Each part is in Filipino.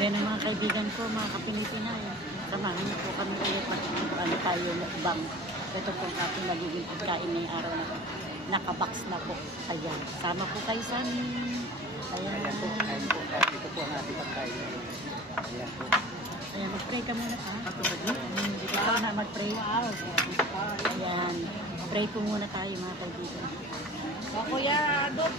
Then ang mga kaibigan ko, mga kapinipinay, samahan niyo po kami ulit ano tayo mukbang. Ito po ang ating magiging pagkain ngayong araw na. Nakabox na po. Ayan. Sama po kayo sa amin. Ayan. Ayan po, kain po. Ito po ang ating pagkain. Ayan po. Ayan, mag-pray ka muna ha. Hmm, Dito ka na mag-pray. Ayan. Pray po muna tayo mga kaibigan. O kuya, Dot,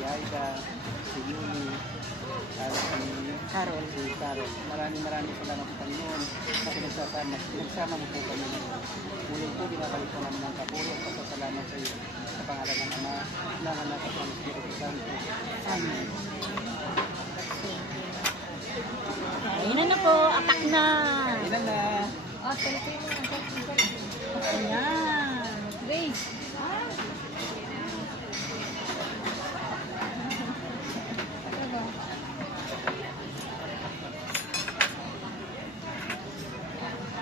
si Aida, si Yuli, at si Carol. si Carol. Maraming maraming salamat po Panginoon kasi nagsasama, nagsama mo po kami ngayon. Muli po binabalik po namin ang kapuro at pasasalamat sa iyo sa pangalan ng Ama, ng Anak at ng Espiritu Santo. Amen. Ayun na po. Atak na. Ilan na? Mo. selfie, selfie. Ayan. Grace. Ah. Ano ba?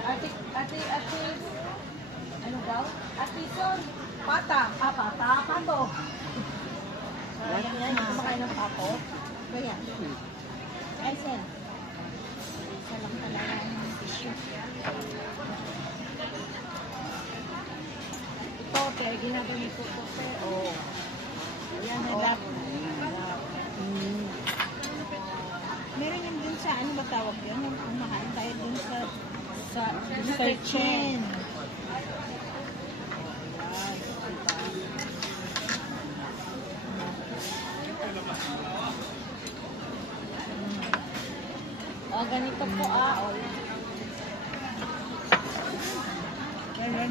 Ate, ate, ate, ano daw? Ate Son, pata. Ah, pata, pato. Yan, yan. Kumakain ng pato. Kaya. Esen. Isa lang talaga ang tissue. Ito, te, ginagawa ko po, te. Oh. Ayan, may lap. Mm. Meron yung dun sa, ano ba tawag yun? Kumakain tayo dun sa, sa, Sa kitchen. Oh, ganito po ah. Oh. Ganyan.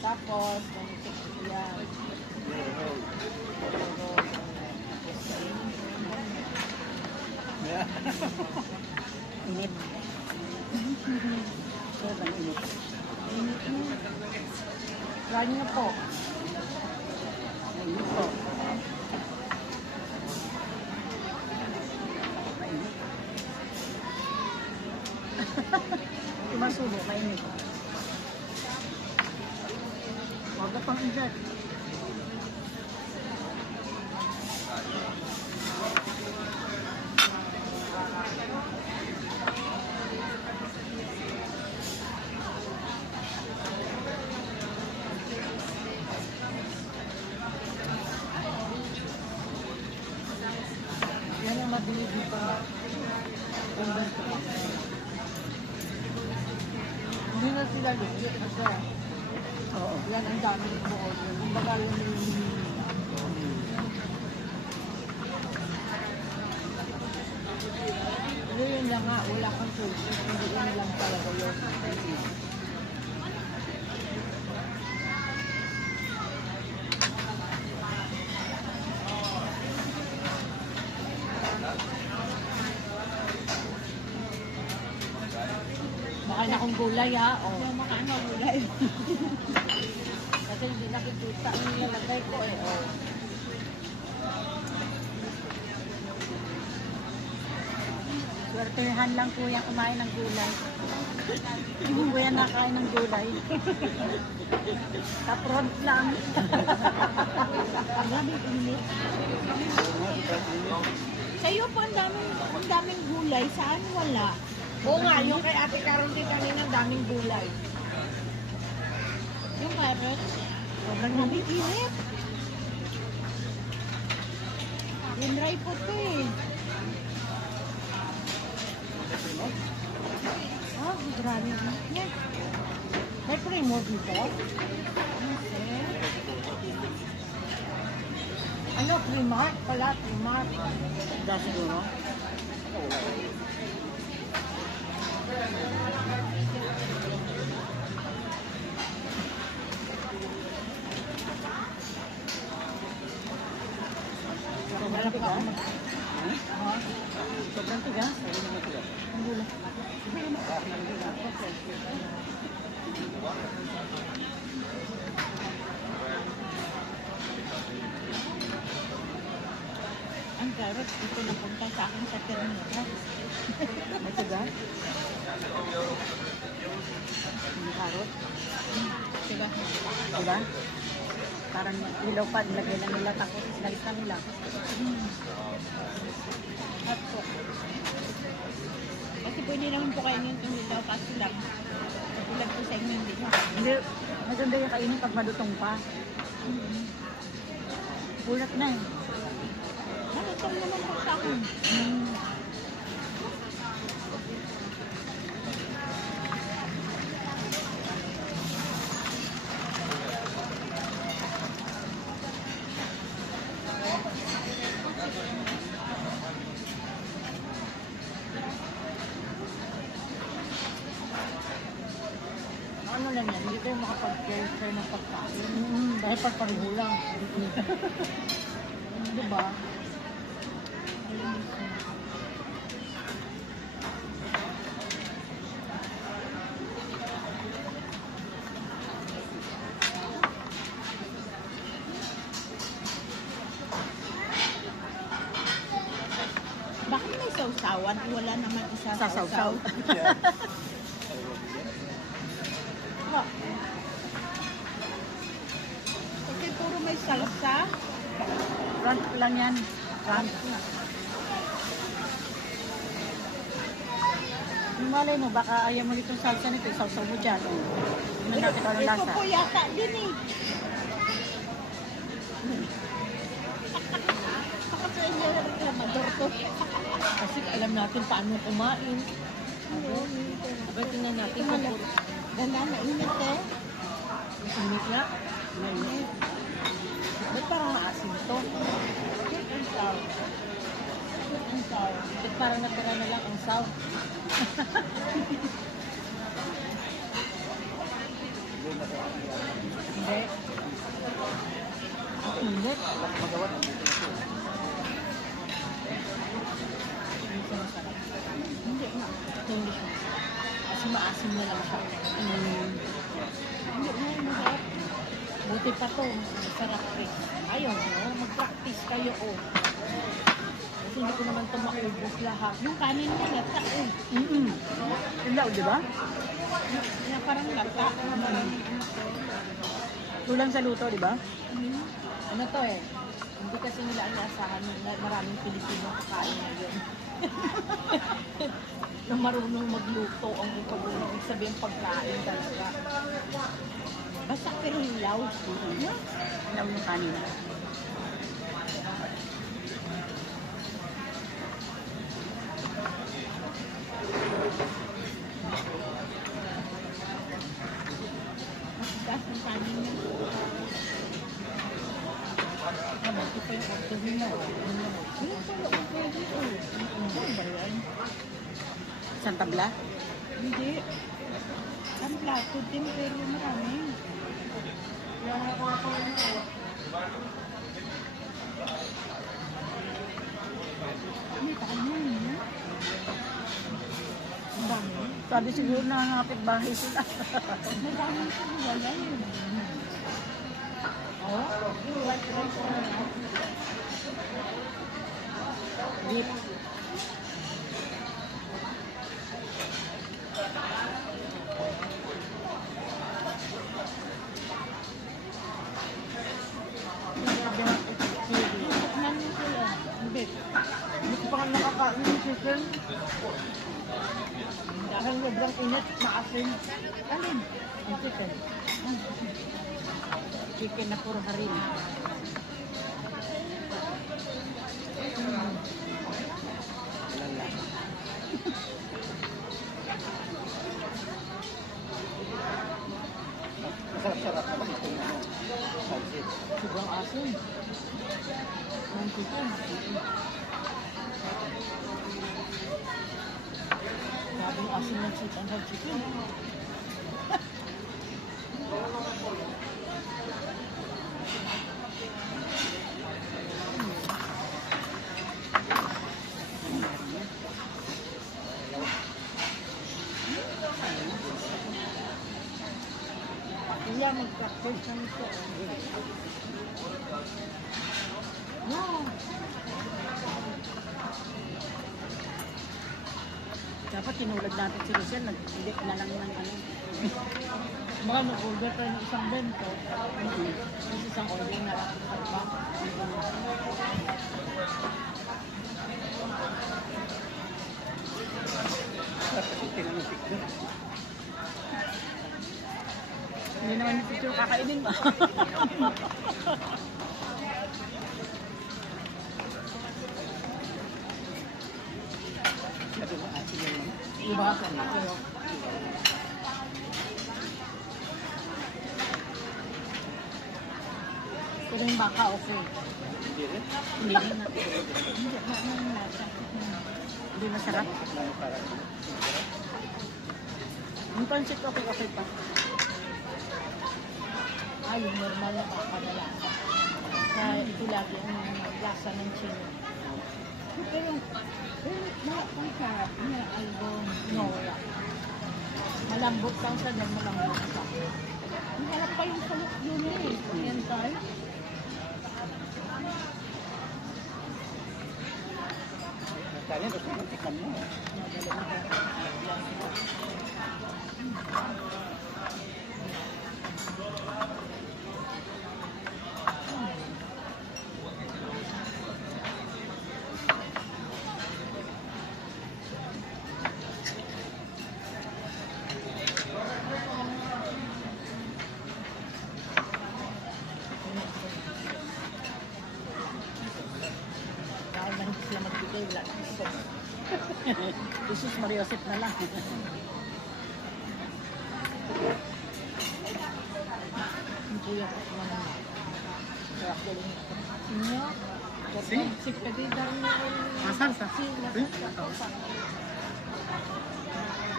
Tapos, ganito po yan. Init. Sobrang init. Try niyo po. Yun lang nga, wala kang. Hindi yun lang talaga yun. Baka na kong gulay ha. Oh. Gulay. Kasi hindi nakikita ang nilalagay ko eh. Oh. Swertehan lang po yan kumain ng gulay. Hindi po yan nakain ng gulay. Kapront lang. Grabe init. Sa iyo po ang daming, ang daming gulay. Saan wala? Oo nga, yung kay Ate Caron din kanina ang daming gulay. Yung carrots. Sobrang init. Yung dry po to eh. Ah, grabe init niya. May pre-move nito? Okay. Ano, pre-mark pala, pre-mark. Dahil siguro. Sobrang tigas. Sobrang tigas. Ang gula. Ang carrot, ito napunta sa akin sa terminal. May tigas? Yung carrot? Diba? Diba? Parang ilaw pa, nilagay na nila tapos nalis na nila. Hot po. Kasi pwede naman po kayo yung tumilaw kaso lang. Katulad po sa inyo hindi. Hindi, maganda yung kainin pag malutong pa. Ulat na eh. Malutong naman po sa akin. Mm. Lang yan, hindi kayo makapag-share ng pagkain. Mm, dahil pagparuho lang. Diba? Bakit may sausawan? Wala naman isa Sasawsaw. Yeah. Ba? Kasi puro may salsa. Front lang yan. Front. Yung malay mo, baka ayaw mo nitong salsa nito, sausaw mo dyan. Tingnan natin kung ano Ito lasa. po yata din eh. Kasi alam natin paano kumain. Aba, tingnan natin kung Ganda na init eh. init na. Mainit. Ba't parang maasim to? Sweet and sour. Sweet and sour. Ba't parang natira na lang ang saw? pa to. Masarap eh. Ayaw no? Mag-practice kayo oh. Kasi hindi ko naman ito maubos lahat. Yung kanin niya lata eh. Mm-mm. Ilaw, di ba? Yung- yung parang lata. Parang Kulang sa luto, di ba? ano. Ano to eh? Hindi kasi nila inaasahan na maraming Pilipino kakain ngayon. na marunong magluto ang ipagulong. Ibig sabihin pagkain talaga. Basta pero hilaw. Ilaw yung kanin. Mas gas ng kanin niya. Ano, ito pa yung order nila. Yung pala okay dito. Ano ba yan? Isang tabla? Hindi. Ang plato din pero marami. May kanin niya. Ang dami. Sabi siguro na kapit bahay sila. Madami sa wala yun. Oh, yung white rice na yan. Sobrang init, maasim. Alin? Ang chicken. Chicken na puro harina. Dapat tinulad natin si Rosel, nag-delete na lang ng ano. Baka mag-order tayo ng isang bento. Tapos isang order na lang sa iba. Kasi tinanong ko. Hindi naman yung picture kakainin ba? Sabi mo, ate yung Iba ka na. Pero yung baka okay. hindi rin. Hindi rin. Hindi masarap. Yung pancit okay okay pa. Ay, yung normal na baka na lasa. Kaya ito lagi ang lasa ng chino. Pero, pero wala pang sarap niya, album. No, wala. Malambot lang siya, then malambot siya. Ang harap pa yung salok yun eh. Oriental. Kaya gusto mo tikman mo. Dahil man sila magbigay, wala nang sauce. Mariosep na lang. Kuya ko naman. Kaya ako lang. Si? si Kadidang na Masarap sa. Si,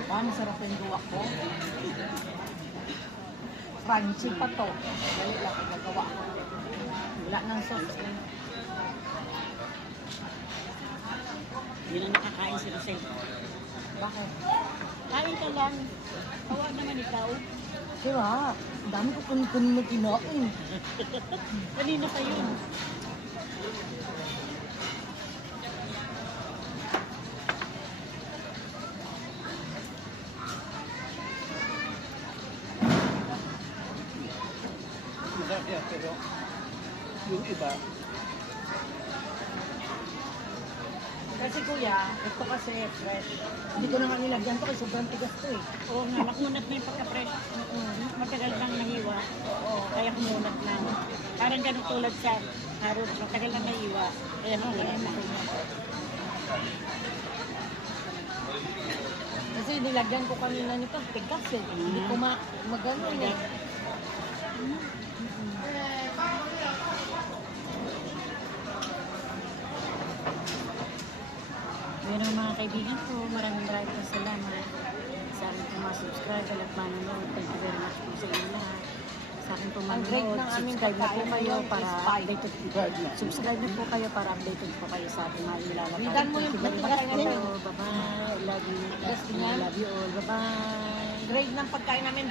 Ah, masarap yung duwa ko. Crunchy pa to. Dali lang ang nagawa ko. Wala nang sauce. Hindi na nakakain si Rosel. Bakit? Kain ka lang. Kawa naman ikaw. Diba? Ang dami ko kun-kun na kinain. Kanina pa yun. Kasi kuya, ito kasi fresh. Hindi ko na nga nilagyan to kasi sobrang tigas to eh. Oo nga, nakunat na yung pagka-fresh. Matagal nang nahiwa. Oo, kaya kumunat na. Parang ganun tulad sa harot. Matagal nang nahiwa. Kaya kumunat na. Kasi nilagyan ko kanina nito, tigas eh. Hindi ko ma magano eh. Pero mga kaibigan ko, maraming maraming po salamat sa aking po mga subscriber at manonood. Thank you very much po sa inyo lahat. Sa aking po Ang manonood, ng aming subscribe na po kayo para updated Subscribe na po kayo para updated po kayo sa ating mga ilalabas. Bidan mo yung Thank you very pagkain much natin. po. Bye-bye. Love you. Love you all. Bye-bye. Grade ng pagkain namin,